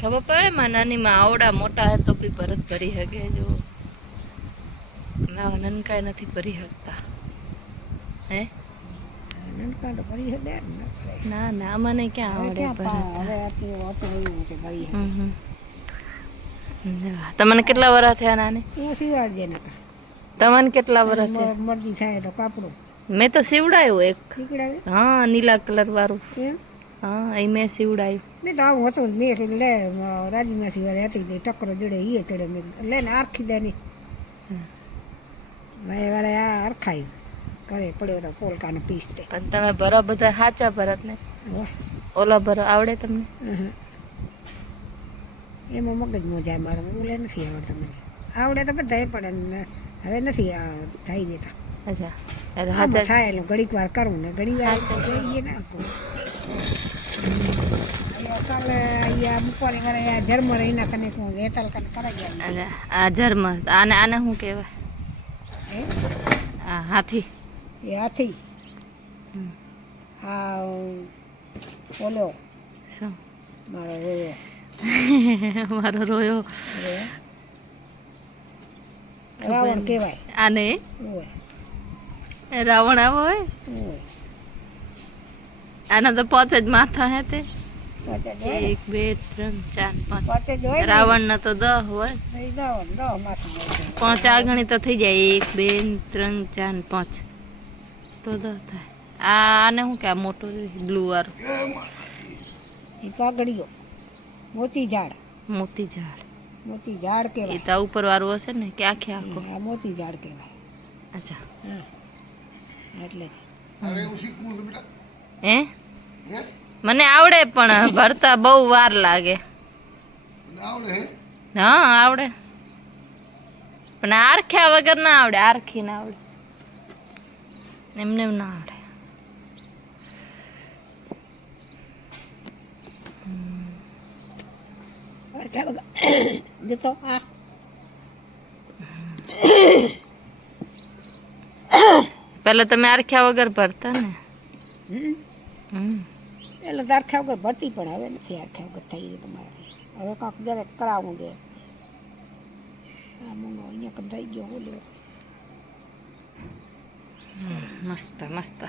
ખબર પડે? માં નાની માં આવડા મોટા હે તો બી ભરત ભરી શકે જો. ના નનકાય નથી ભરી શકતા હે? નનકા તો ભરી શકે ને ન મને ક્યાં આવડે હવે. હમ. તમને કેટલા વર્ષ થયા નાની? શિવાડજે તમને કેટલા વર્ષ થયા? મરજી થાય તો કાપડું. મેં તો સીવડાયું એક. હા નીલા કલર વાળું. હા એ મેં સીવડાયું. મેં તો આવું હતું ને મેં કીધું લે રાજીમાં શિવાડે હતી ટકરો જોડે એ ચડે મેં લે ને આરખી દે ને મેં વાળે આ કરે પડ્યો તો પોલકાનો પીસ પણ તમે ભરો બધા સાચા ભરત ને? ઓલા ભરો આવડે તમને. એમાં મગજ મોજા મારે ઓલે નથી આવડતા મને. આવડે તો બધાય પડે ને હવે નથી થઈ નહીં અચ્છા. થાય ઘડીક વાર કરું ને ઘણી વાર જઈએ ના કરું અહીંયા અહીંયા બપોરે મારે આ ધર્મ રહીના કને હું વેતલ કને કરાઈ આ ઝરમર. આને આને શું કહેવાય? હે? આ હાથી. એ હાથી. આ ઓલો? શું? મારો રોયો. મારો રોયો. રાવણ કહેવાય. આને? રાવણ આવો હોય આના તો પાંચ જ માથા હે તે. એક બે ત્રણ ચાર પાંચ. રાવણ ના તો દહ હોય. પાંચ આગણી તો થઈ જાય. એક બે ત્રણ ચાર પાંચ. તો દહ થાય. આ આને શું કે આ મોટું બ્લુ વાળો. એ પાઘડીઓ મોતી ઝાડ. મોતી ઝાડ. મોતી ઝાડ એ કહેવાય. તો ઉપર વાળું હશે ને કે આખે આખો? આ મોતી ઝાડ કહેવાય. અચ્છા. એટલે હે? મને આવડે પણ ભરતા બહુ વાર લાગે. હા? આવડે. પણ આરખ્યા વગર ના આવડે આરખી ના આવડે. એમને એમ ના આવડે. અરે કે બગા. દેતો આ. પેલા તમે આરખ્યા વગર ભરતા ને? હમ. એટલે તારખા વગર ભરતી પણ હવે નથી આરખા વગર થઈ ગઈ તમારે. હવે કાંક દરેક કરાવવું દે આ મૂંગો અહીંયા કંઈ ગયો બોલ્યો મસ્ત મસ્ત.